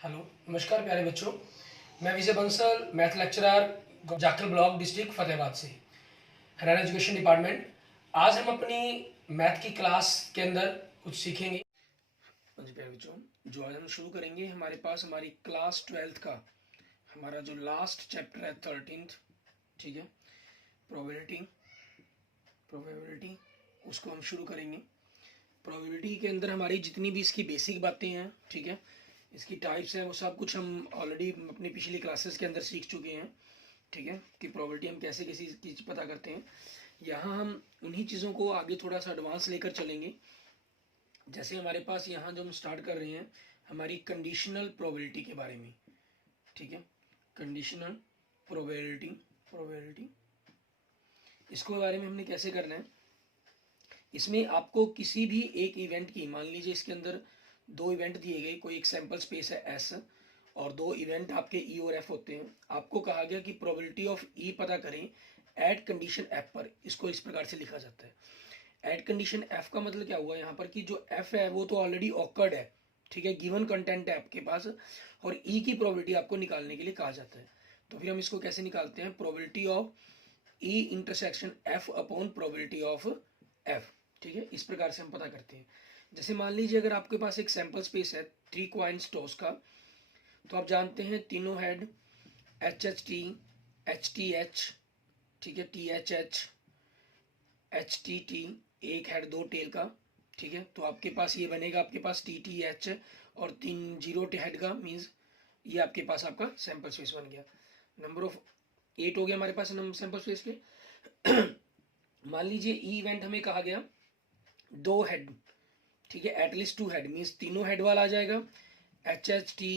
Hello, नमस्कार प्यारे बच्चों। मैं Vijay Bansal, math lecturer, Jakhal block, district Fatehabad से, हरियाणा एजुकेशन डिपार्टमेंट। आज हम अपनी मैथ की क्लास के अंदर कुछ सीखेंगे। जी प्यारे बच्चों, जो आज हम शुरू करेंगे, हमारे पास हमारी क्लास 12th का हमारा जो लास्ट चैप्टर है 13th, ठीक है, प्रोबेबिलिटी। प्रोबेबिलिटी उसको हम शुरू करेंगे। प्रोबेबिलिटी के अंदर हमारी जितनी भी इसकी बेसिक बातें हैं, ठीक है, इसकी टाइप्स हैं, वो सब कुछ हम ऑलरेडी अपनी पिछली क्लासेस के अंदर सीख चुके हैं, ठीक है, कि प्रोबेबिलिटी हम कैसे किसी चीज़ पता करते हैं। यहाँ हम उन्हीं चीज़ों को आगे थोड़ा सा एडवांस लेकर चलेंगे। जैसे हमारे पास यहाँ जो हम स्टार्ट कर रहे हैं हमारी कंडीशनल प्रोबेबिलिटी के बारे में, ठीक है, कंडीशनल प्रोबेबिलिटी। प्रोबेबिलिटी इसको बारे में हमने कैसे करना है, इसमें आपको किसी भी एक इवेंट की, मान लीजिए इसके अंदर दो इवेंट दिए गए, कोई एक सैंपल स्पेस है एस और दो इवेंट आपके ई और एफ होते हैं। आपको कहा गया कि प्रोबेबिलिटी ऑफ ई पता करें एट कंडीशन एफ पर। इसको इस प्रकार से लिखा जाता है। एट कंडीशन एफ का मतलब क्या हुआ यहाँ पर कि जो एफ है वो तो ऑलरेडी ऑकर्ड है, ठीक है, गिवन कंटेंट है आपके पास, और ई की प्रोबेबिलिटी आपको निकालने के लिए कहा जाता है। तो फिर हम इसको कैसे निकालते हैं, probability of E intersection F upon probability of F, ठीक है, इस प्रकार से हम पता करते हैं। जैसे मान लीजिए अगर आपके पास एक सैंपल स्पेस है 3 कॉइन्स टॉस का, तो आप जानते हैं तीनों head H H T, H T H, ठीक है, T H H, H T T, एक हेड दो टेल का, ठीक है। तो आपके पास ये बनेगा, आपके पास टी टी एच और तीन जीरो हेड का, मीन्स ये आपके पास आपका सैंपल स्पेस बन गया। नंबर ऑफ 8 हो गया हमारे पास सैंपल स्पेस के। मान लीजिए ई इवेंट हमें कहा गया दो हेड, ठीक है, एटलीस्ट 2 हेड, मीन्स तीनों हेड वाला आ जाएगा, H H T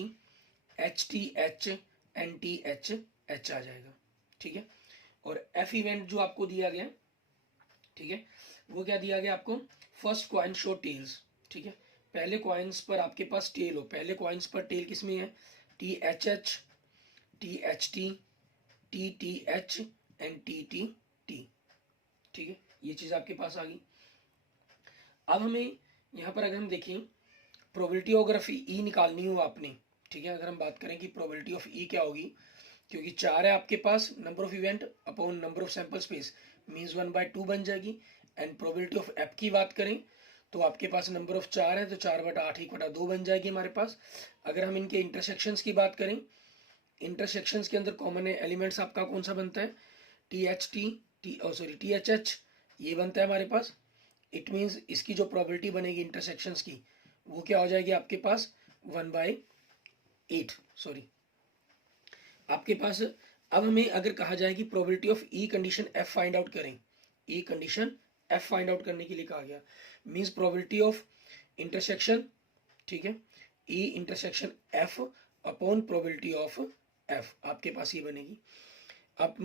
H and T H H आ जाएगा, ठीक है। और एफ इवेंट जो आपको दिया गया, ठीक है, वो क्या दिया गया आपको, फर्स्ट कॉइन शो टेल्स, ठीक है, पहले कॉइन्स पर आपके पास टेल हो, पहले कॉइन्स पर टेल किसमें है, T H H, T H T H and T, ठीक है, ये चीज आपके पास आ गई। अब हमें यहाँ पर अगर हम देखें प्रोबेबिलिटी ऑफ ई निकालनी हो आपने, ठीक है, अगर हम बात करें कि प्रोबेबिलिटी ऑफ ई क्या होगी, क्योंकि 4 है आपके पास, number of event upon number of sample space means 1/2 बन जाएगी। एंड प्रोबेबिलिटी ऑफ एफ की बात करें तो आपके पास नंबर ऑफ 4 है, तो 4/8 1/2 बन जाएगी हमारे पास। अगर हम इनके इंटरसेक्शंस की बात करें, इंटरसेक्शंस के अंदर कॉमन एलिमेंट्स आपका कौन सा बनता है, टी एच एच, ये बनता है हमारे पास। इट मीन्स इसकी जो प्रोबेबिलिटी बनेगी इंटरसेक्शंस की, वो क्या हो जाएगी आपके पास 1/8, सॉरी आपके पास। अब हमें अगर कहा जाए कि probability of E condition F find out करें, ई कंडीशन एफ फाइंड आउट करने के लिए कहा गया, मीन्स प्रोबेबिलिटी ऑफ इंटरसेक्शन, ठीक है, ई intersection F upon probability of F, आपके पास ये बनेगी। अब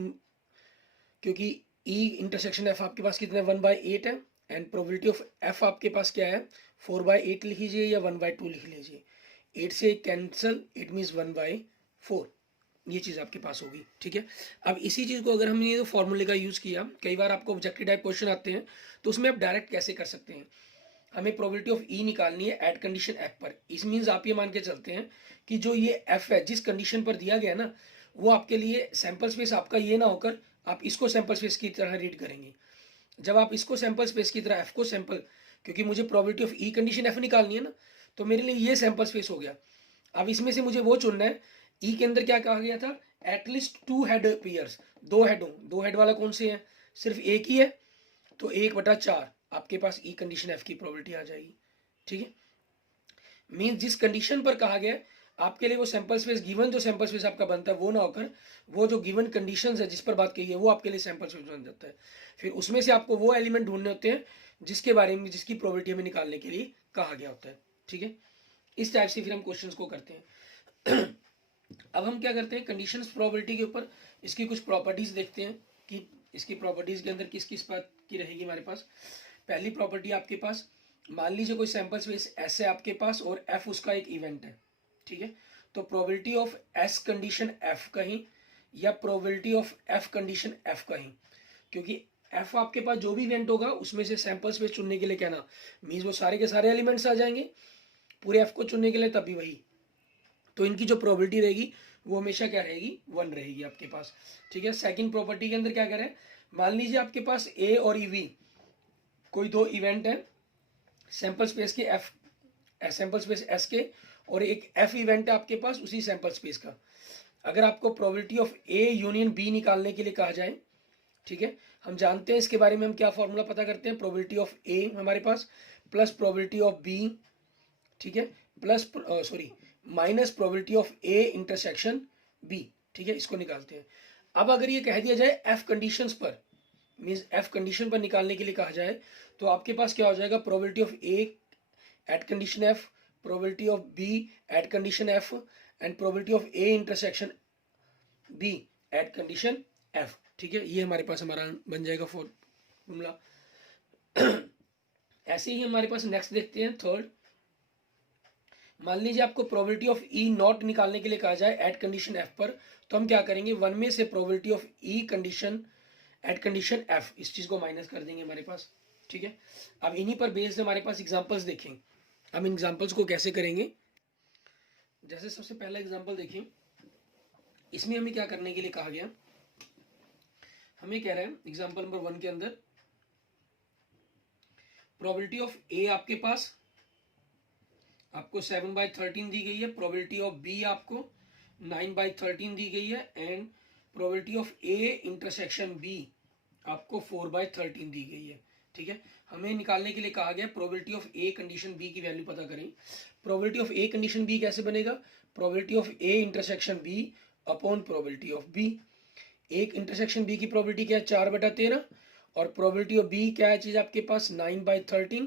क्योंकि ई इंटरसेक्शन एफ आपके पास कितना है, 1/8 है, एंड प्रोबेबिलिटी ऑफ एफ आपके पास क्या है, 4/8 लिख लीजिए या 1/2 लिख लीजिए, 8 से कैंसल, इट मीन्स 1/4, ये चीज़ आपके पास होगी, ठीक है। अब इसी चीज़ को अगर हमने ये फॉर्मूले का यूज़ किया, कई बार आपको ऑब्जेक्टिव टाइप क्वेश्चन आते हैं, तो उसमें आप डायरेक्ट कैसे कर सकते हैं, हमें प्रोबेबिलिटी ऑफ ई निकालनी है एट कंडीशन एफ पर। इस मीन्स आप ये मान के चलते हैं कि जो ये एफ है जिस कंडीशन पर दिया गया ना, वो आपके लिए सैंपल स्पेस आपका ये ना होकर आप इसको सैंपल स्पेस की तरह रीड करेंगे। जब आप इसको सैंपल स्पेस की तरह एफ को सैंपल, क्योंकि मुझे probability of E condition F निकालनी है ना, तो मेरे लिए ये सैंपल स्पेस हो गया। अब इसमें से मुझे वो चुनना है, ई के अंदर क्या कहा गया था, एटलीस्ट 2 हेड पेयर्स, दो हेड हो, दो हेड वाला कौन से है, सिर्फ एक ही है, तो 1/4 आपके पास ई कंडीशन एफ की प्रोबेबिलिटी आ जाएगी, ठीक है। मीन जिस कंडीशन पर कहा गया आपके लिए वो सैंपल स्पेस गिवन, जो सैंपल स्पेस आपका बनता है वो ना होकर वो जो गिवन कंडीशंस है जिस पर बात की है वो आपके लिए सैंपल स्पेस बन जाता है। फिर उसमें से आपको वो एलिमेंट ढूंढने होते हैं जिसके बारे में, जिसकी प्रोबेबिलिटी हमें निकालने के लिए कहा गया होता है, ठीक है। इस टाइप से फिर हम क्वेश्चन को करते हैं। अब हम क्या करते हैं, कंडीशंस प्रोबेबिलिटी के ऊपर इसकी कुछ प्रॉपर्टीज देखते हैं कि इसकी प्रॉपर्टीज के अंदर किस किस बात की रहेगी हमारे पास। पहली प्रॉपर्टी आपके पास, मान लीजिए कोई सैंपल स्पेस एस है आपके पास और एफ उसका एक इवेंट है, ठीक है, तो probability of S condition F कहीं या probability of F condition F कहीं, क्योंकि एफ आपके पास जो भी इवेंट होगा उसमें से सैंपल स्पेस चुनने के लिए कहना, मीन्स वो सारे के सारे एलिमेंट्स आ जाएंगे पूरे एफ को चुनने के लिए, तभी वही तो इनकी जो प्रोबेबिलिटी रहेगी वो हमेशा क्या रहेगी, 1 रहेगी आपके पास। ठीक है, सेकंड प्रॉपर्टी के अंदर क्या कह रहे हैं, मान लीजिए आपके पास ए और ईवी कोई दो इवेंट है सैंपल स्पेस के एफ, सैंपल स्पेस एस के, और एक एफ इवेंट है आपके पास उसी सैंपल स्पेस का। अगर आपको probability of A union B निकालने के लिए कहा जाए, ठीक है, हम जानते हैं इसके बारे में, हम क्या फॉर्मूला पता करते हैं, प्रोबेबिलिटी ऑफ ए हमारे पास प्लस प्रोबेबिलिटी ऑफ बी, ठीक है, plus sorry minus probability of A intersection B, ठीक है, इसको निकालते हैं। अब अगर ये कह दिया जाए एफ कंडीशंस पर, मींस एफ कंडीशन पर निकालने के लिए कहा जाए, तो आपके पास क्या हो जाएगा, probability of A at condition F, probability of B at condition F, and probability of A intersection B at condition F. ठीक है, ये हमारे पास हमारा बन जाएगा फॉर्मूला। ऐसे ही हमारे पास नेक्स्ट देखते हैं थर्ड। मान लीजिए आपको प्रोबेबिलिटी ऑफ ई नॉट निकालने के लिए कहा जाए एट कंडीशन एफ पर, तो हम क्या करेंगे, 1 में से probability of E condition at condition F, इस चीज को माइनस कर देंगे हमारे पास। ठीक है, अब इन्हीं पर बेस्ड हमारे पास एग्जांपल्स देखें। हम इन एग्जांपल्स को कैसे करेंगे, जैसे सबसे पहला एग्जांपल देखें, इसमें हमें क्या करने के लिए कहा गया, हमें कह रहे हैं एग्जांपल नंबर 1 के अंदर प्रोबेबिलिटी ऑफ ए आपके पास आपको 7/13 दी गई है, प्रोबेबिलिटी ऑफ बी आपको 9/13 दी गई है, and probability of A intersection B आपको 4/13 दी गई है। ठीक है, हमें निकालने के लिए कहा गया probability of A condition B की वैल्यू पता करें। Probability of A condition B कैसे बनेगा, probability of A intersection B upon probability of B. एक इंटरसेक्शन बी की प्रोबेबिलिटी क्या है, 4/13, और प्रोबेबिलिटी ऑफ बी क्या है चीज आपके पास, 9/13,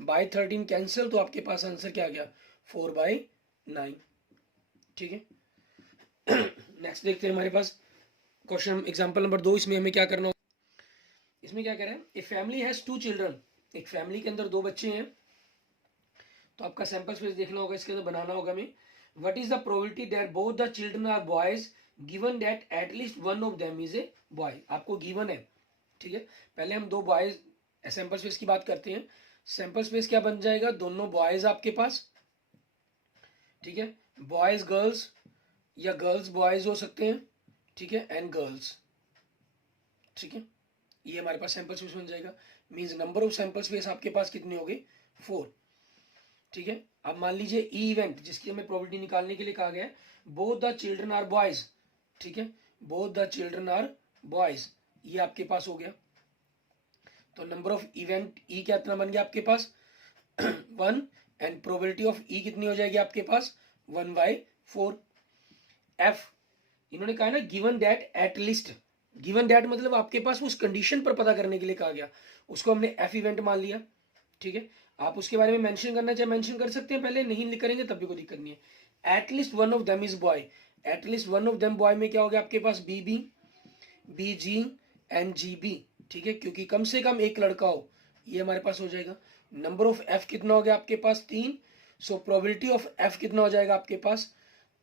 बाय 13 कैंसिल, तो आपके पास आंसर क्या आ गया, 4/9। ठीक है, नेक्स्ट देखते हैं हमारे पास क्वेश्चन एग्जांपल नंबर 2। इसमें हमें क्या करना होगा, इसमें क्या कह रहे हैं, ए फैमिली हैज 2 चिल्ड्रन, एक फैमिली के अंदर 2 बच्चे हैं, तो आपका सैंपल स्पेस देखना होगा, इसके अंदर बनाना होगा हमें। What is the probability that both the children are boys given that at least one of them is a boy. आपको गिवन है, ठीक है, पहले हम 2 बॉयज सैंपल स्पेस की बात करते हैं। सैंपल स्पेस क्या बन जाएगा, दोनों बॉयज आपके पास, ठीक है, बॉयज गर्ल्स या गर्ल्स बॉयज हो सकते हैं, ठीक है, एंड गर्ल्स। ठीक है, ये हमारे पास सैंपल स्पेस बन जाएगा, means number of sample space आपके पास कितने हो गए, 4। ठीक है, अब मान लीजिए ई इवेंट जिसकी हमें प्रोबेबिलिटी निकालने के लिए कहा गया है, both the children are boys, ठीक है, both the children are boys, ये आपके पास हो गया। तो नंबर ऑफ इवेंट ई क्या इतना बन गया आपके पास 1, एंड प्रोबेबिलिटी ऑफ ई कितनी हो जाएगी आपके पास 1/4। एफ इन्होंने कहा ना given that at least, given that मतलब आपके पास उस कंडीशन पर पता करने के लिए कहा गया, उसको हमने एफ इवेंट मान लिया। ठीक है, आप उसके बारे में मेंशन करना चाहे मेंशन कर सकते हैं, पहले नहीं करेंगे तब भी कोई दिक्कत नहीं है। At least one of them is boy, at least one of them boy में क्या हो गया आपके पास, B B, B G and G B. ठीक है, क्योंकि कम से कम एक लड़का हो, ये हमारे पास हो जाएगा। नंबर ऑफ एफ कितना हो गया आपके पास 3, सो प्रोबेबिलिटी ऑफ एफ कितना हो जाएगा आपके पास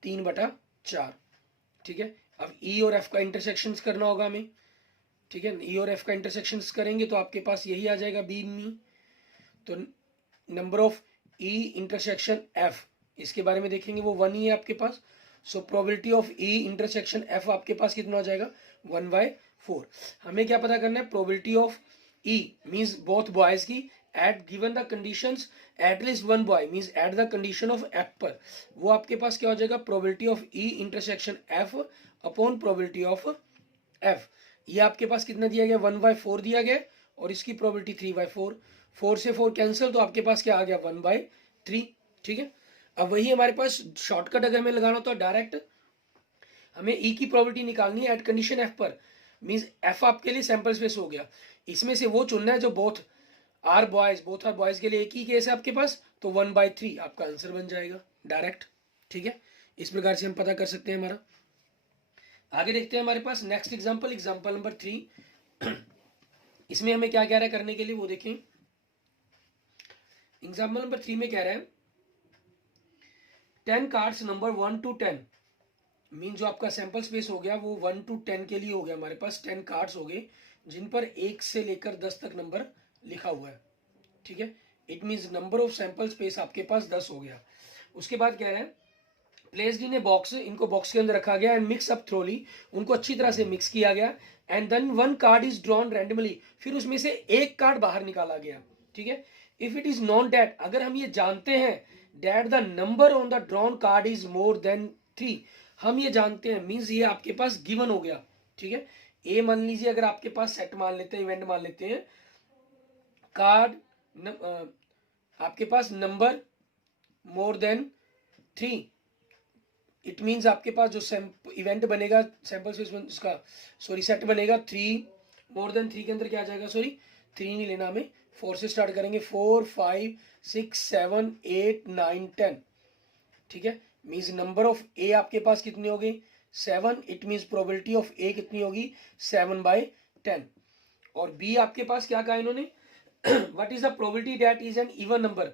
3/4। ठीक है, अब ई और एफ का इंटरसेक्शन करना होगा हमें। ठीक है, ई और एफ का इंटरसेक्शन करेंगे तो आपके पास यही आ जाएगा बी मी। तो number of E intersection F, इसके बारे में देखेंगे, वो 1 ही है आपके पास, so probability of E intersection F आपके पास कितना हो जाएगा 1/4। हमें क्या पता करना है, probability of E means both boys की at given the conditions at least one boy means at the condition of F पर, वो आपके पास क्या हो जाएगा, probability of E intersection F upon probability of F. ये आपके पास कितना दिया गया 1/4 दिया गया, और इसकी प्रोबेबिलिटी 3/4, 4 से 4 कैंसिल, तो आपके पास क्या आ गया 1/3। ठीक है, अब वही हमारे पास शॉर्टकट अगर हमें लगाना तो डायरेक्ट हमें ई की प्रोबेबिलिटी निकालनी है एट कंडीशन एफ पर, मींस एफ आपके लिए सैंपल स्पेस हो गया, इसमें से वो चुनना है जो बोथ आर बॉयज के लिए एक ही केस है आपके पास, तो 1/3 आपका आंसर बन जाएगा डायरेक्ट। ठीक है, इस प्रकार से हम पता कर सकते हैं। हमारा आगे देखते हैं हमारे पास नेक्स्ट एग्जांपल, एग्जांपल नंबर 3। इसमें हमें क्या कह रहा है करने के लिए वो देखें। एग्जांपल नंबर 3 में कह रहा है 10 कार्ड्स नंबर 1 to 10, मीन जो आपका सैंपल स्पेस हो गया वो 1 to 10 के लिए हो गया, हमारे पास 10 कार्ड्स हो गए जिन पर 1 से लेकर 10 तक नंबर लिखा हुआ है। ठीक है, it means number of sample space आपके पास 10 हो गया। उसके बाद कह रहे हैं प्लेस्ड इन ए बॉक्स, इनको बॉक्स के अंदर रखा गया, एंड मिक्स अप थ्रोली, उनको अच्छी तरह से मिक्स किया गया, and then one card is drawn randomly, फिर उसमें से एक कार्ड बाहर निकाला गया, ठीक है। If it is non that, अगर हम ये जानते हैं that the number on the drawn card is more than 3, हम ये जानते हैं, मीन्स ये आपके पास गिवन हो गया, ठीक है। ए मान लीजिए, अगर आपके पास सेट मान लेते हैं, इवेंट मान लेते हैं, कार्ड आपके पास number more than 3, it means आपके पास जो इवेंट बनेगा, सैंपल उसका सेट बनेगा 3 मोर देन 3 के अंदर क्या आ जाएगा, 3 नहीं लेना हमें, 4 से स्टार्ट करेंगे, 4 5 6 7 8 9 10, ठीक है। मीन्स नंबर ऑफ ए आपके पास कितनी हो गई, 7, इट मीन्स प्रोबेबिलिटी ऑफ ए कितनी होगी, 7/10। और बी आपके पास क्या कहा इन्होंने, what is the probability that is an even number,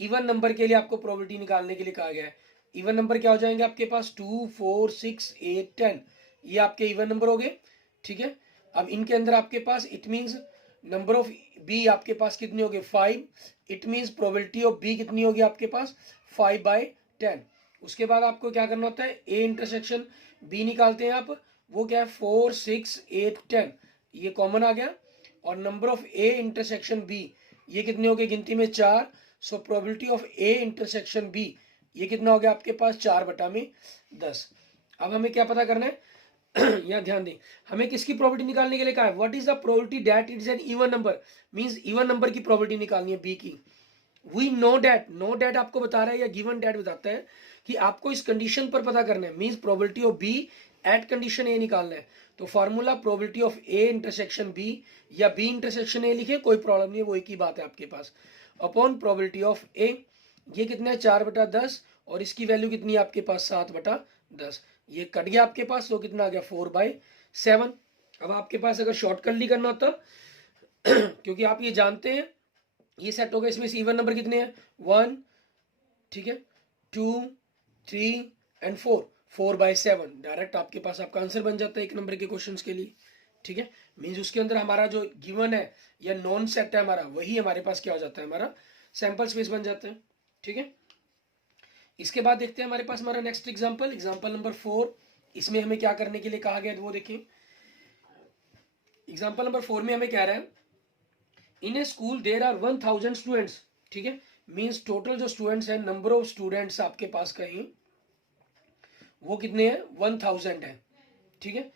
even number के लिए आपको प्रोबेबिलिटी निकालने के लिए कहा गया है। इवन नंबर क्या हो जाएंगे आपके पास, 2 4 6 8 10, ये आपके इवन नंबर हो गए, ठीक है। अब इनके अंदर आपके पास it means number of B आपके पास कितनी होगी, 5, it means probability of B कितनी होगी आपके पास, 5/10। उसके बाद आपको क्या करना होता है, ए इंटरसेक्शन बी निकालते हैं आप, वो क्या है 4 6 8 10, ये कॉमन आ गया, और number of A intersection B ये कितने हो गए गिनती में 4, so probability of A intersection B ये कितना हो गया आपके पास 4/10। अब हमें क्या पता करना है, यहाँ ध्यान दें, हमें किसकी प्रोबेबिलिटी निकालने के लिए कहा है, what is the probability that it is an even number, means even number की प्रोबेबिलिटी निकालनी है बी की। We know that, know that आपको बता रहा है या गिवन डैट बताता है कि आपको इस कंडीशन पर पता करना है, means probability of B at condition A निकालना है। तो formula probability of A intersection B या बी इंटरसेक्शन ए लिखे, कोई प्रॉब्लम नहीं है, वो एक ही बात है आपके पास, अपॉन प्रोबेबिलिटी ऑफ ए, ये कितना है 4/10, और इसकी वैल्यू कितनी है आपके पास 7/10, ये कट गया आपके पास, तो कितना आ गया 4/7। अब आपके पास अगर शॉर्टकटली करना होता क्योंकि आप ये जानते हैं ये सेट हो गया, इसमें से इवन नंबर कितने हैं 1, ठीक है, 2 3 एंड 4, 4/7, डायरेक्ट आपके पास आपका आंसर बन जाता है एक नंबर के क्वेश्चंस के लिए, ठीक है। मींस उसके अंदर हमारा जो गिवन है या नॉन सेट है हमारा, वही हमारे पास क्या हो जाता है, हमारा सैंपल स्पेस बन जाता है, ठीक है। इसके बाद देखते हैं हमारे पास हमारा नेक्स्ट एग्जांपल, एग्जांपल नंबर 4, इसमें हमें क्या करने के लिए कहा गया है वो देखें। एग्जांपल नंबर 4 में हमें कह रहा है, इन ए स्कूल देयर आर 1000 स्टूडेंट्स, ठीक है, मींस टोटल जो स्टूडेंट्स हैं, नंबर ऑफ स्टूडेंट्स आपके पास कहीं वो कितने हैं 1000 है, ठीक है,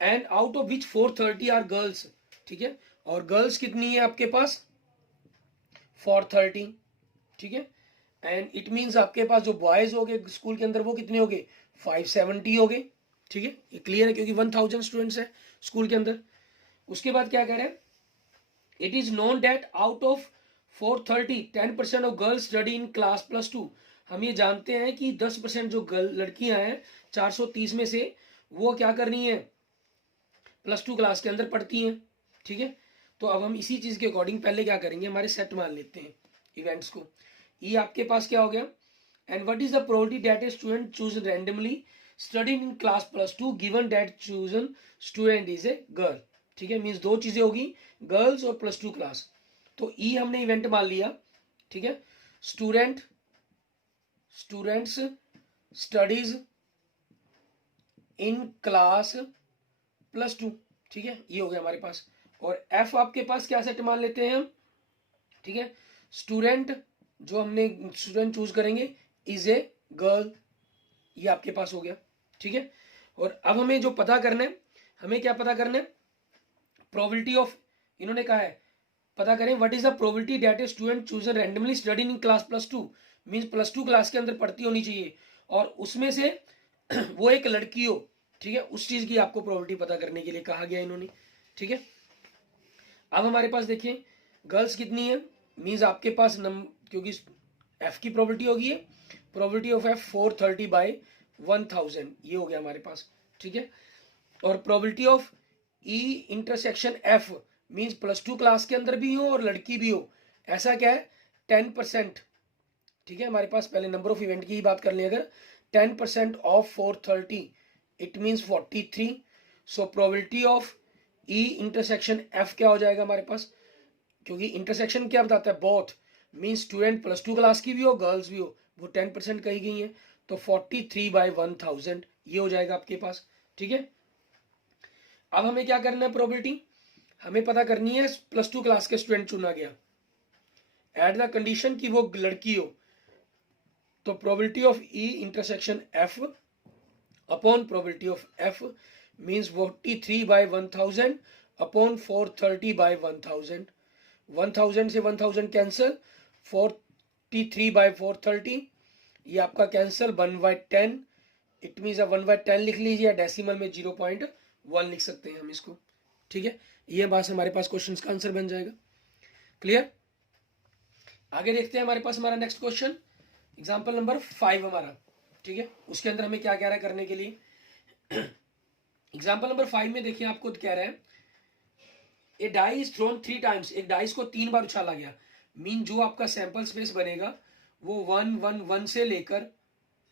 and out of which 430 are girls, ठीक है, और गर्ल्स कितनी है आपके पास 430, ठीक है, एंड इट मीन्स आपके पास जो बॉयज हो गए स्कूल के अंदर वो कितने हो गए 570 हो गए, ठीक है, ये क्लियर है क्योंकि 1000 स्टूडेंट्स है स्कूल के अंदर। उसके बाद क्या कह रहे हैं, it is known that out of 430 10% of girls study in class +2, हम ये जानते हैं कि 10% जो लड़कियां हैं 430 में से वो क्या कर रही हैं +2 क्लास के अंदर पढ़ती हैं, ठीक है। तो अब हम इसी चीज के अकॉर्डिंग पहले क्या करेंगे, हमारे सेट मान लेते हैं इवेंट्स को, ये आपके पास क्या हो गया, and what is the probability that a student choose randomly study in class +2 given that chosen student is a girl, ठीक है, मीन्स दो चीजें होगी, गर्ल्स और +2 क्लास। तो ई हमने इवेंट मान लिया, ठीक है, स्टूडेंट्स स्टडीज इन क्लास +2, ठीक है, ये हो गया हमारे पास। और एफ आपके पास क्या सेट मान लेते हैं हम, ठीक है, स्टूडेंट जो हमने स्टूडेंट चूज करेंगे इज ए गर्ल, ये आपके पास हो गया, ठीक है। और अब हमें जो पता करना है, हमें क्या पता करना है, प्रोबेबिलिटी ऑफ, इन्होंने कहा है पता करें what is the probability that a student chosen randomly study in class +2, means +2 class के अंदर पढ़ती होनी चाहिए और उसमें से वो एक लड़की हो, ठीक है, उस चीज की आपको प्रोबेबिलिटी पता करने के लिए कहा गया इन्होंने, ठीक है। अब हमारे पास देखिए गर्ल्स कितनी है, मींस आपके पास क्योंकि एफ की प्रोबेबिलिटी होगी है, प्रोबेबिलिटी ऑफ एफ 430/1000, ये हो गया हमारे पास, ठीक है। और probability of E intersection F means +2 class के अंदर भी हो और लड़की भी हो, ऐसा क्या है 10%, ठीक है, हमारे पास पहले नंबर ऑफ इवेंट की ही बात कर लें, अगर 10% of 430 it means 43, so probability of E intersection F क्या हो जाएगा हमारे पास, क्योंकि इंटरसेक्शन क्या बताता है बोथ, मींस स्टूडेंट +2 क्लास की भी हो गर्ल्स भी हो, वो 10% कही गई है, तो 43/1000 ये हो जाएगा आपके पास। ठीक है, अब हमें क्या करना है, प्रोबेबिलिटी हमें पता करनी है। +2 क्लास के स्टूडेंट चुना गया, एट द कंडीशन कि वो लड़की हो, तो probability of E intersection F upon probability of F means 43/1000 upon 430/1000। 1000 से 1000 कैंसिल, 43/430 ये आपका कैंसिल, 1/10 इट मीन्स 1/10 लिख लीजिए, डेसिमल में 0.1 लिख सकते हैं हम इसको। ठीक है, ये बात हमारे पास क्वेश्चन का आंसर बन जाएगा। क्लियर, आगे देखते हैं हमारे पास हमारा नेक्स्ट क्वेश्चन, एग्जाम्पल नंबर 5 हमारा। ठीक है, उसके अंदर हमें क्या कह रहा है करने के लिए। एग्जाम्पल नंबर 5 में देखिए आपको कह रहा है ए डाई इज थ्रोन 3 टाइम्स, एक डाइस को 3 बार उछाला गया। मीन जो आपका सैंपल स्पेस बनेगा वो 1 1 1 से लेकर,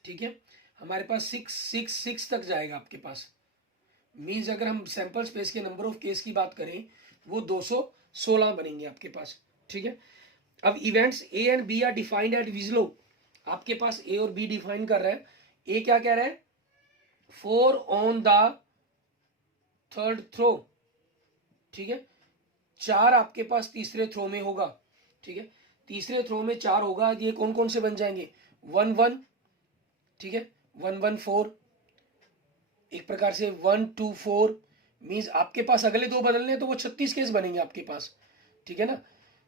ठीक है, हमारे पास 6 6 6 तक जाएगा आपके पास। मीन्स अगर हम सैंपल स्पेस के नंबर ऑफ केस की बात करें वो 216 बनेंगे आपके पास। ठीक है, अब events A and B are defined at विजलो, आपके पास ए और बी डिफाइन कर रहा है। ए क्या कह रहा है, 4 ऑन द थर्ड थ्रो। ठीक है, 4 आपके पास तीसरे थ्रो में होगा। ठीक है, तीसरे थ्रो में 4 होगा, ये कौन कौन से बन जाएंगे, 1 1, ठीक है, 1 1 4, एक प्रकार से 1 2 4, मीन्स आपके पास अगले 2 बदलने तो वो 36 केस बनेंगे आपके पास। ठीक है ना,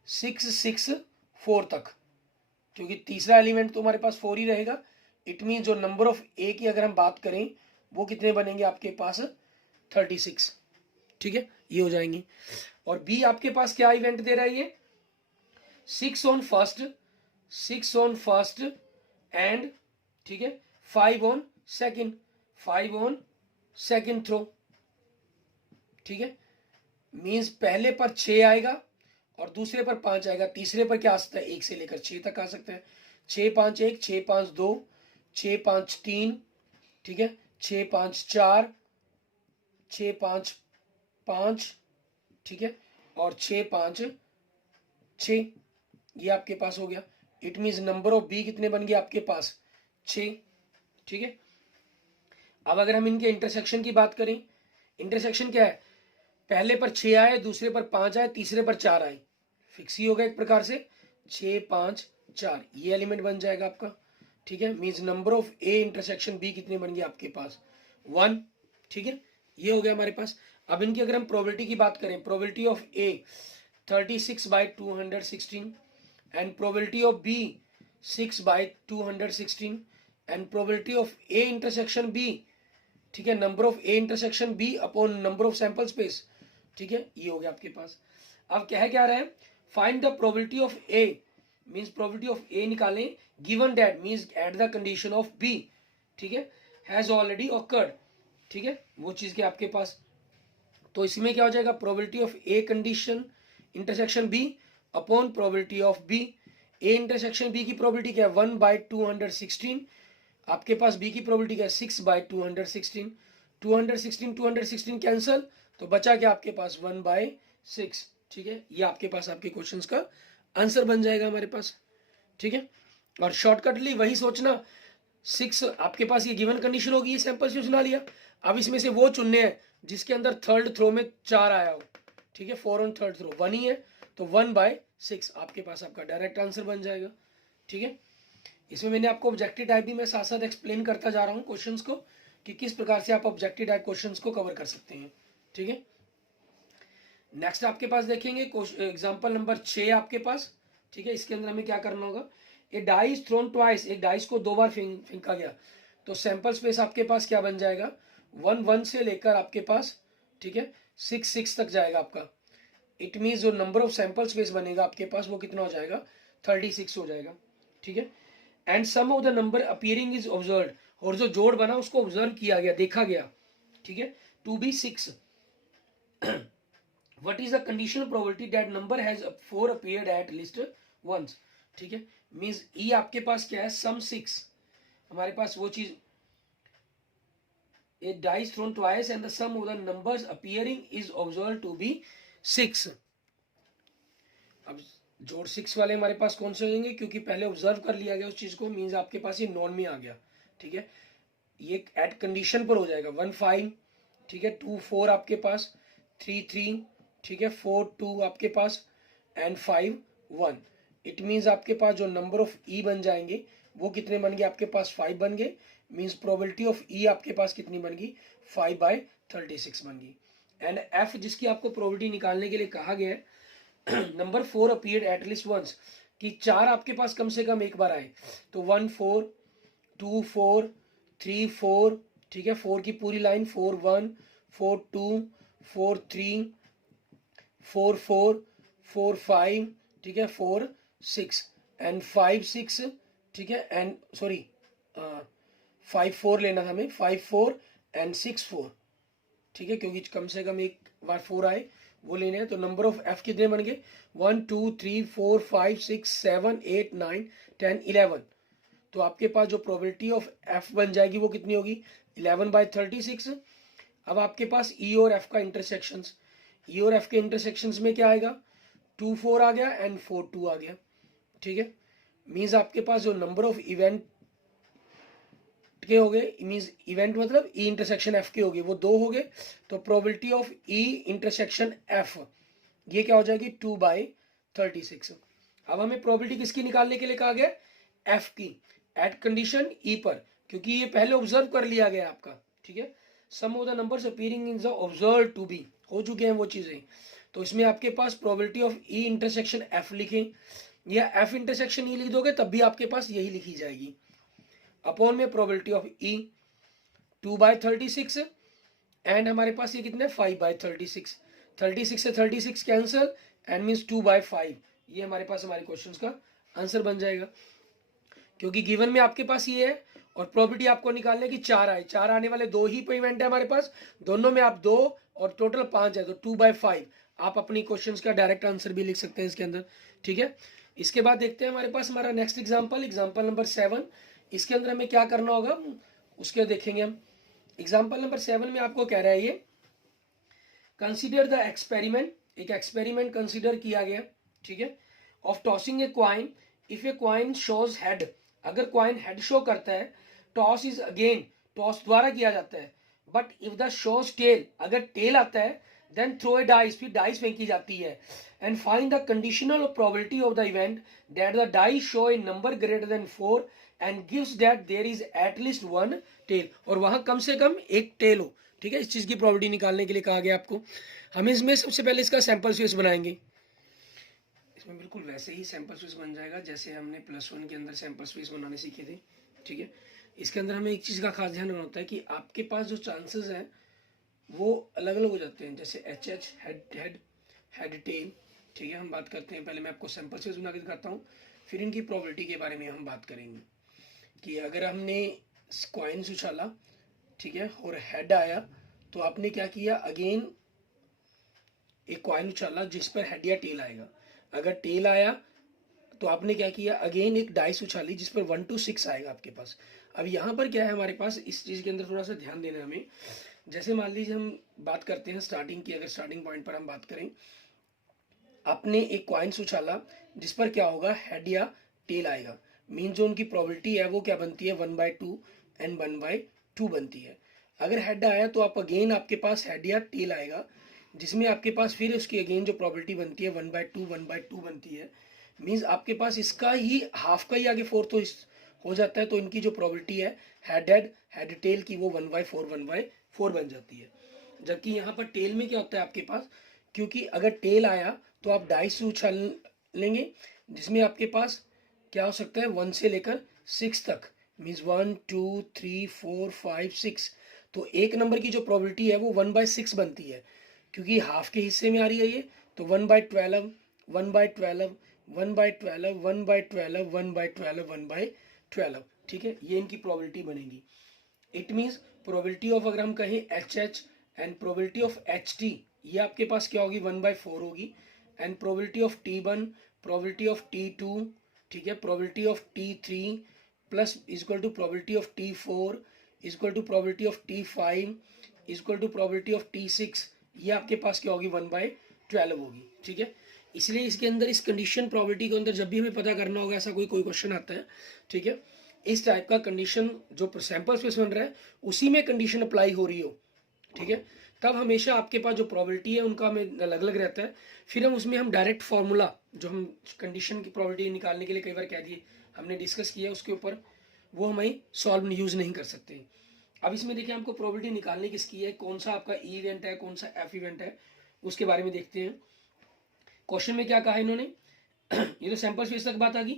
6 6 4 तक, क्योंकि तीसरा एलिमेंट तो हमारे पास 4 ही रहेगा। इट मीन जो नंबर ऑफ ए की अगर हम बात करें वो कितने बनेंगे आपके पास, 36। ठीक है, ये हो जाएंगे। और बी आपके पास क्या इवेंट दे रहा है ये, 6 on first, 6 on first and, ठीक है, 5 on second, 5 on second throw. ठीक है, मींस पहले पर 6 आएगा और दूसरे पर 5 आएगा, तीसरे पर क्या आ सकता है, 1 से लेकर 6 तक आ सकता है। 6 5 1, 6 5 2, 6 5 3, ठीक है, 6 5 4, 6 5 5, ठीक है, और 6 5 6, ये आपके पास हो गया। It means number of B कितने बन गए आपके पास, 6। ठीक है, अब अगर हम इनके इंटरसेक्शन की बात करें, इंटरसेक्शन क्या है, पहले पर 6 आए, दूसरे पर 5 आए, तीसरे पर 4 आए, फिक्स ही होगा एक प्रकार से, 6 5 4 ये एलिमेंट बन जाएगा आपका। ठीक है, means number of A intersection B कितने बन गए आपके पास, 1। ठीक है, ये हो गया हमारे पास। अब इनकी अगर हम प्रोबेबिलिटी की बात करें, probability of A 36/216 and probability of B 6/216 and probability of A intersection B, ठीक है, number of A intersection B upon number of sample space. ठीक है, ये हो गया आपके पास। अब क्या रहा है, find the probability of A, means probability of A निकालें, given that means at the condition of B, ठीक है, हैज ऑलरेडी ऑकर्ड। ठीक है, वो चीज के आपके पास, तो इसमें क्या हो जाएगा, probability of A condition intersection B upon probability of B. A intersection B की प्रोबेबिलिटी क्या है, 1/216, आपके पास बी की प्रोबेबिलिटी क्या है, 6/216, 216 कैंसल, तो बचा क्या आपके पास, 1/6। ठीक है, ये आपके पास आपके क्वेश्चंस का आंसर बन जाएगा हमारे पास। ठीक है, और शॉर्टकटली वही सोचना, 6 आपके पास ये गिवन कंडीशन होगी, ये सैंपल से चुना लिया। अब इसमें से वो चुनने हैं जिसके अंदर थर्ड थ्रो में 4 आया हो। ठीक है, 4 ऑन थर्ड थ्रो 1 ही है, तो 1/6 आपके पास आपका डायरेक्ट आंसर बन जाएगा। ठीक है, इसमें मैंने आपको ऑब्जेक्टिव टाइप भी मैं साथ साथ एक्सप्लेन करता जा रहा हूँ क्वेश्चंस को, कि किस प्रकार से आप ऑब्जेक्टिव टाइप क्वेश्चंस को कवर कर सकते हैं। ठीक है, नेक्स्ट आपके पास देखेंगे एग्जांपल नंबर 6 आपके पास। ठीक है, इसके अंदर हमें क्या करना होगा, ए डाइस थ्रोन ट्वाइस, एक डाइस को 2 बार फेंका गया, तो सैंपल स्पेस आपके पास क्या बन जाएगा, 1 1 से लेकर आपके पास, ठीक है, 6 6 तक जाएगा आपका। इट मीन्स जो नंबर ऑफ सैंपल स्पेस बनेगा आपके पास वो कितना हो जाएगा, 36 हो जाएगा। ठीक है, and sum of the number appearing is observe, और जो जोड़ बना उसको ऑब्जर्व किया गया, देखा गया। ठीक है, to be 6, what is the conditional probability that number has 4 appeared at least once. ठीक है, मीन्स ई आपके पास क्या है, सम 6, हमारे पास वो चीज, a dice thrown twice and the sum of the numbers appearing is observed to be 6। अब जोड़ 6 वाले हमारे पास कौन से होंगे, क्योंकि पहले ऑब्जर्व कर लिया गया उस चीज को, मीन्स आपके पास ये नॉन में आ गया। ठीक है, ये एट कंडीशन पर हो जाएगा 1 5, ठीक है, 2 4 आपके पास, 3 3, ठीक है, 4 2 आपके पास एंड 5 1। इट मीन्स आपके पास जो नंबर ऑफ ई बन जाएंगे वो कितने बन गए आपके पास 5 बन गए। मीन्स प्रोबेबिलिटी ऑफ ई आपके पास कितनी बन गई 5/36 बन गई। एंड एफ जिसकी आपको प्रोबेबिलिटी निकालने के लिए कहा गया है नंबर 4 अपीयर्ड एटलीस्ट वंस, कि 4 आपके पास कम से कम एक बार आए, तो 1 4 2 4 3 4, ठीक है, 4 की पूरी लाइन 4 1 4 2 4 3 4 4 4 5, ठीक है, 4 6 एंड 5 6, ठीक है, एंड सॉरी 5 4 लेना था हमें, 5 4 एंड 6 4, ठीक है, क्योंकि कम से कम एक बार 4 आए वो लेने हैं। तो नंबर ऑफ एफ कितने बन गए 1 2 3 4 5 6 7 8 9 10 11। तो आपके पास जो प्रोबेबिलिटी ऑफ एफ बन जाएगी वो कितनी होगी 11/36। अब आपके पास ई और एफ का इंटरसेक्शंस, ई और एफ के इंटरसेक्शंस में क्या आएगा 2 4 आ गया एंड 4 2 आ गया, ठीक है। मीन्स आपके पास जो नंबर ऑफ इवेंट के हो गए, मीन्स इवेंट मतलब ई इंटरसेक्शन एफ के हो गए वो 2 हो गए, तो probability of E intersection F ये क्या हो जाएगी 2/36। अब हमें प्रोबेबिलिटी किसकी निकालने के लिए कहा गया एफ की एट कंडीशन ई पर, क्योंकि ये पहले ऑब्जर्व कर लिया गया आपका, ठीक है। Sum of the numbers appearing in the observe to be, हो चुके हैं वो चीजें। तो इसमें आपके पास probability of E intersection F लिखें या एफ इंटरसेक्शन ई लिख दोगे तब भी आपके पास यही लिखी जाएगी, अपॉन में प्रोबेबिलिटी ऑफ ई 2/36 एंड हमारे पास ये कितने 5/36, 36 से 36 कैंसिल एंड मीन्स 2/5। ये हमारे पास हमारे क्वेश्चंस का आंसर बन जाएगा, क्योंकि गिवन में आपके पास ये है और प्रोबेबिलिटी आपको निकालने की 4 आए, 4 आने वाले 2 ही इवेंट है हमारे पास, दोनों में आप 2 और टोटल 5 है, तो 2/5 आप अपनी क्वेश्चंस का डायरेक्ट आंसर भी लिख सकते हैं इसके अंदर, ठीक है। इसके बाद देखते हैं हमारे पास हमारा नेक्स्ट एग्जाम्पल नंबर 7। इसके अंदर हमें क्या करना होगा उसके देखेंगे हम। एग्जाम्पल नंबर 7 में आपको कह रहा है ये कंसीडर द एक्सपेरिमेंट, एक एक्सपेरिमेंट कंसीडर किया गया, ठीक है, of tossing a coin if a coin shows head, अगर क्वाइन हेड शो करता है टॉस इज अगेन, टॉस द्वारा किया जाता है, but if the shows tail, अगर टेल आता है देन थ्रो ए डाइस, फिर डाइस फेंकी जाती है, and find the conditional probability of the event that the dice show a number greater than 4 and gives that there is at least 1 tail, और वहां कम से कम एक टेल हो, ठीक है। इस चीज की प्रोबेबिलिटी निकालने के लिए कहा गया आपको। हम इसमें सबसे पहले इसका सैंपल स्पेस बनाएंगे, इसमें बिल्कुल वैसे ही सैंपल स्पेस बन जाएगा जैसे हमने +1 के अंदर सैंपल स्पेस बनाने सीखे थे, ठीक है। इसके अंदर हमें एक चीज़ का खास ध्यान रखना होता है कि आपके पास जो चांसेस हैं वो अलग अलग हो जाते हैं, जैसे HH हेड टेल, ठीक है। हम बात करते हैं, पहले मैं आपको सैंपल स्पेस बना के दिखाता हूँ, फिर इनकी प्रोबेबिलिटी के बारे में हम बात करेंगे कि अगर हमने कॉइन्स उछाला, ठीक है, और हेड आया तो आपने क्या किया, अगेन एक कॉइन उछाला जिस पर हेड या टेल आएगा, अगर टेल आया तो आपने क्या किया, अगेन एक डाइस उछाली जिस पर 1 to 6 आएगा आपके पास। अब यहाँ पर क्या है हमारे पास, इस चीज़ के अंदर थोड़ा सा ध्यान देना हमें। जैसे मान लीजिए हम बात करते हैं स्टार्टिंग की, अगर स्टार्टिंग पॉइंट पर हम बात करें, आपने एक कॉइन्स उछाला जिस पर क्या होगा, हेड या टेल आएगा, मीन जो उनकी प्रोबेबिलिटी है वो क्या बनती है 1/2 एंड 1/2 बनती है। अगर हेड आया तो आप अगेन आपके पास हेड या टेल आएगा जिसमें आपके पास फिर उसकी अगेन जो प्रोबेबिलिटी बनती है 1/2 बनती है, मीन्स आपके पास इसका ही हाफ का ही आगे 4 तो हो जाता है, तो इनकी जो प्रोबेबिलिटी है हेड टेल की वो 1/4 बन जाती है। जबकि यहाँ पर टेल में क्या होता है आपके पास, क्योंकि अगर टेल आया तो आप डाइस उछाल लेंगे जिसमें आपके पास क्या हो सकता है 1 से लेकर 6 तक, मीन्स 1 2 3 4 5 6, तो एक नंबर की जो प्रोबेबिलिटी है वो 1/6 बनती है, क्योंकि हाफ के हिस्से में आ रही है ये, तो 1/12 1/12 1/12 1/12 1/12 1/12, ठीक है, ये इनकी प्रोबेबिलिटी बनेगी। इट मीन्स प्रोबेबिलिटी ऑफ, अगर हम कहें HH and probability of HT, ये आपके पास क्या होगी 1/4 होगी, and probability of T1 probability of T2, ठीक है, probability of T3 plus equal to probability of T4 equal to probability of T5 equal to probability of T6, ये आपके पास क्या होगी 1/12 होगी, ठीक है। इसलिए इसके अंदर इस कंडीशन प्रोबेबिलिटी के अंदर जब भी हमें पता करना होगा, ऐसा कोई क्वेश्चन आता है, ठीक है, इस टाइप का कंडीशन जो सैंपल स्पेस बन रहा है उसी में कंडीशन अप्लाई हो रही हो, ठीक है, तब हमेशा आपके पास जो प्रोबेबिलिटी है उनका हमें अलग अलग रहता है। फिर हम डायरेक्ट फार्मूला जो हम कंडीशन की प्रोबेबिलिटी निकालने के लिए कई बार कह दिए हमने डिस्कस किया उसके ऊपर, वो हमें सॉल्व यूज़ नहीं कर सकते। अब इसमें देखिए हमको प्रोबेबिलिटी निकालने किसकी है, कौन सा आपका ई इवेंट है, कौन सा एफ इवेंट है, उसके बारे में देखते हैं। क्वेश्चन में क्या कहा है इन्होंने ये तो सैंपल स्पेस तक बात आ गई।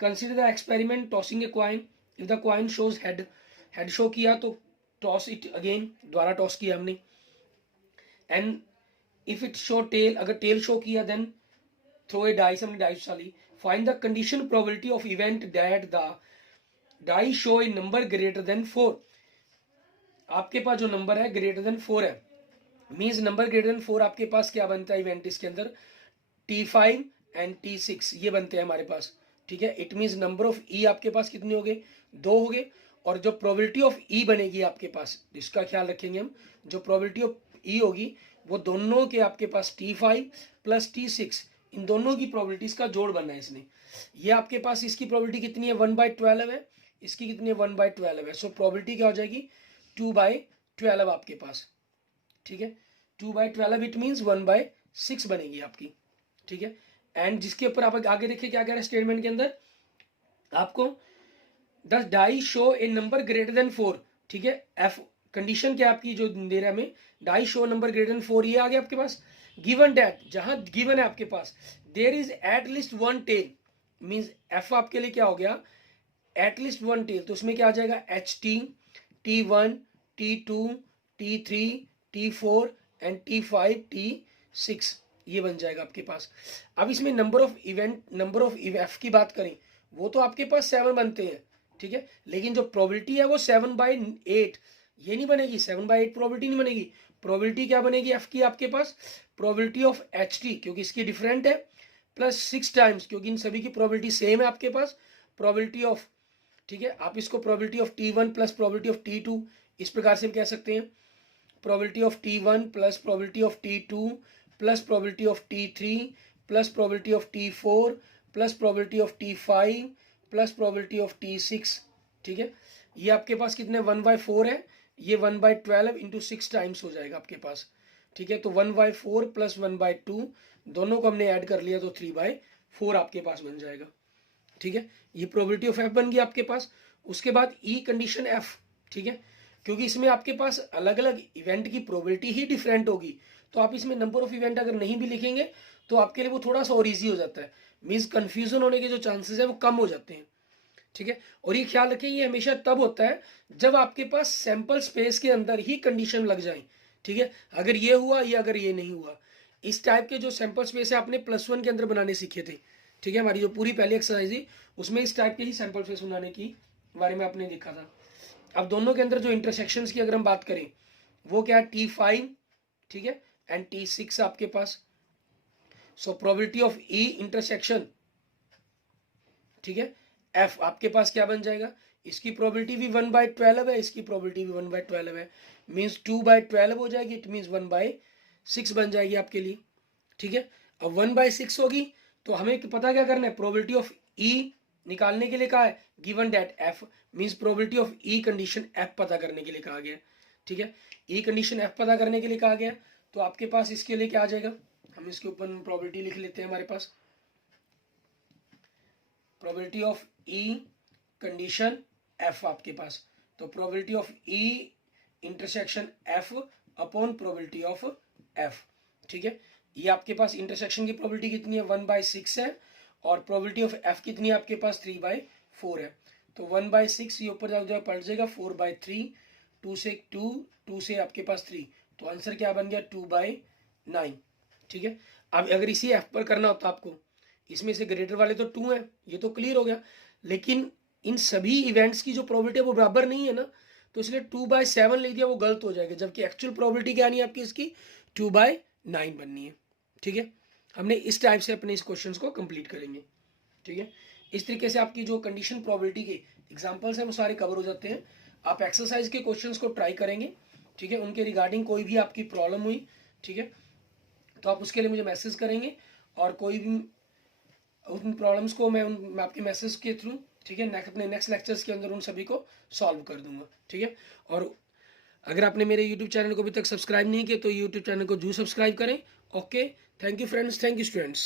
Consider the experiment tossing a coin, if the coin shows head, head show किया तो टॉस इट अगेन, दोबारा टॉस किया हमने। And if it show tail, अगर टेल शो किया देन थ्रो ए डाइस, हमने डाइस डाली। Find the condition probability of event that the die show a number greater than 4। आपके पास जो नंबर है ग्रेटर देन 4 है, मीन्स नंबर ग्रेटर देन 4 आपके पास क्या बनता है इवेंट इसके अंदर, T5 एंड T6 ये बनते हैं हमारे पास, ठीक है। इट मीन्स नंबर ऑफ ई आपके पास कितने हो गए, 2 हो गए। और जो प्रोबेबिलिटी ऑफ ई बनेगी आपके पास, जिसका ख्याल रखेंगे हम, जो प्रोबेबिलिटी ऑफ ई होगी वो दोनों के आपके पास T5 प्लस T6 इन दोनों की प्रोबेबिलिटीज का जोड़ बनना है इसमें। ये आपके पास इसकी प्रोबेबिलिटी कितनी है 1/12 है, इसकी कितनी है 1/12 है। सो प्रोबेबिलिटी क्या हो जाएगी 2/12 आपके पास, ठीक है। 2/12 इट मीन्स 1/6 बनेगी आपकी, ठीक है। एंड जिसके ऊपर आप आगे देखिए क्या कह रहे हैं स्टेटमेंट के अंदर आपको, the die show a number greater than 4, ठीक है। एफ कंडीशन क्या आपकी जो दे रहा है हमें, die show number greater than 4, ये आ गया आपके पास। गिवन डैट, जहां गिवन है आपके पास there is at least one tail, means F आपके लिए क्या हो गया एटलीस्ट वन टेल, तो उसमें क्या आ जाएगा HT, T1, T2, T3, T4 and T5, T6 ये बन जाएगा आपके पास। अब इसमें number of event, number of F की बात करें वो तो आपके पास 7 बनते हैं, ठीक है, लेकिन जो प्रोबेबिलिटी है वो 7/8 ये नहीं बनेगी, 7/8 प्रोबेबिलिटी नहीं बनेगी। प्रोबेबिलिटी क्या बनेगी एफ की आपके पास, प्रोबेबिलिटी ऑफ HT क्योंकि इसकी डिफरेंट है, प्लस 6 टाइम्स क्योंकि इन सभी की प्रोबेबिलिटी सेम है आपके पास, प्रोबेबिलिटी ऑफ, ठीक है। आप इसको probability of T1 plus probability of T2 इस प्रकार से हम कह सकते हैं, probability of T1 plus probability of T2 plus probability of T3 plus probability of T4 plus probability of T5 plus probability of T6, ठीक है। ये आपके पास कितने 1/4 है, ये 1/12 इंटू 6 टाइम्स हो जाएगा आपके पास, ठीक है। तो 1/4 प्लस 1/2 दोनों को हमने ऐड कर लिया तो 3/4 आपके पास बन जाएगा, ठीक है। ये प्रोबेबिलिटी ऑफ एफ बन गई आपके पास। उसके बाद ई कंडीशन एफ, ठीक है, क्योंकि इसमें आपके पास अलग अलग इवेंट की प्रोबेबिलिटी ही डिफरेंट होगी, तो आप इसमें नंबर ऑफ इवेंट अगर नहीं भी लिखेंगे तो आपके लिए वो थोड़ा सा और ईजी हो जाता है, मीन्स कंफ्यूजन होने के जो चांसेस है वो कम हो जाते हैं, ठीक है। और ये ख्याल रखें ये हमेशा तब होता है जब आपके पास सैंपल स्पेस के अंदर ही कंडीशन लग जाए, ठीक है। अगर ये हुआ या अगर ये नहीं हुआ, इस टाइप के जो सैंपल स्पेस है आपने +1 के अंदर बनाने सीखे थे, ठीक है। हमारी जो पूरी पहली एक्सरसाइज थी उसमें इस टाइप के ही सैंपल स्पेस बनाने की बारे में आपने देखा था। अब दोनों के अंदर जो इंटरसेक्शंस की अगर हम बात करें वो क्या है T5, ठीक है, एंड T6 आपके पास। So probability of E intersection, ठीक है, एफ आपके पास क्या बन जाएगा, इसकी प्रोबेबिलिटी भी 1/12 है, इसकी प्रोबेबिलिटी भी 1/12 है, मीन्स 2/12 हो जाएगी, इट मीन्स 1/6 बन जाएगी आपके लिए, ठीक है। अब 1/6 होगी तो हमें पता क्या करना है, प्रोबेबिलिटी ऑफ ई निकालने के लिए कहा है, given that F means probability of E condition F पता करने के लिए कहा गया, ठीक है। ई कंडीशन एफ पता करने के लिए कहा गया, तो आपके पास इसके लिए क्या आ जाएगा, हम इसके ऊपर प्रोबेबिलिटी लिख लेते हैं हमारे पास, probability of E condition F आपके पास, तो probability of E intersection F upon probability of F, ठीक है। ये आपके पास इंटरसेक्शन की प्रोबेबिलिटी कितनी है 1/6 है, और प्रोबेबिलिटी ऑफ एफ कितनी है आपके पास 3/4 है, तो 1/6 ये ऊपर जाकर पलट जाएगा 4/3, 2 से 2 से आपके पास 3, तो आंसर क्या बन गया 2/9, ठीक है। अब अगर इसी एफ पर करना होता आपको, इसमें से ग्रेटर वाले तो 2 है, ये तो क्लियर हो गया, लेकिन इन सभी इवेंट्स की जो प्रोबेबिलिटी है वो बराबर नहीं है ना, तो इसलिए 2/7 लिख दिया, वो गलत हो जाएगा, जबकि एक्चुअल प्रोबेबिलिटी क्या नहीं है आपकी इसकी 2/9 बननी है, ठीक है। हमने इस टाइप से अपने इस क्वेश्चंस को कंप्लीट करेंगे, ठीक है। इस तरीके से आपकी जो कंडीशन प्रोबेबिलिटी के एग्जांपल्स हैं वो सारे कवर हो जाते हैं। आप एक्सरसाइज के क्वेश्चंस को ट्राई करेंगे, ठीक है, उनके रिगार्डिंग कोई भी आपकी प्रॉब्लम हुई, ठीक है, तो आप उसके लिए मुझे मैसेज करेंगे, और कोई भी उन प्रॉब्लम्स को मैं आपके मैसेज के थ्रू ठीक है, अपने नेक्स्ट लेक्चर्स के अंदर उन सभी को सॉल्व कर दूंगा। ठीक है, और अगर आपने मेरे यूट्यूब चैनल को अभी तक सब्सक्राइब नहीं किया तो यूट्यूब चैनल को जरूर सब्सक्राइब करें। Okay, thank you friends, thank you students.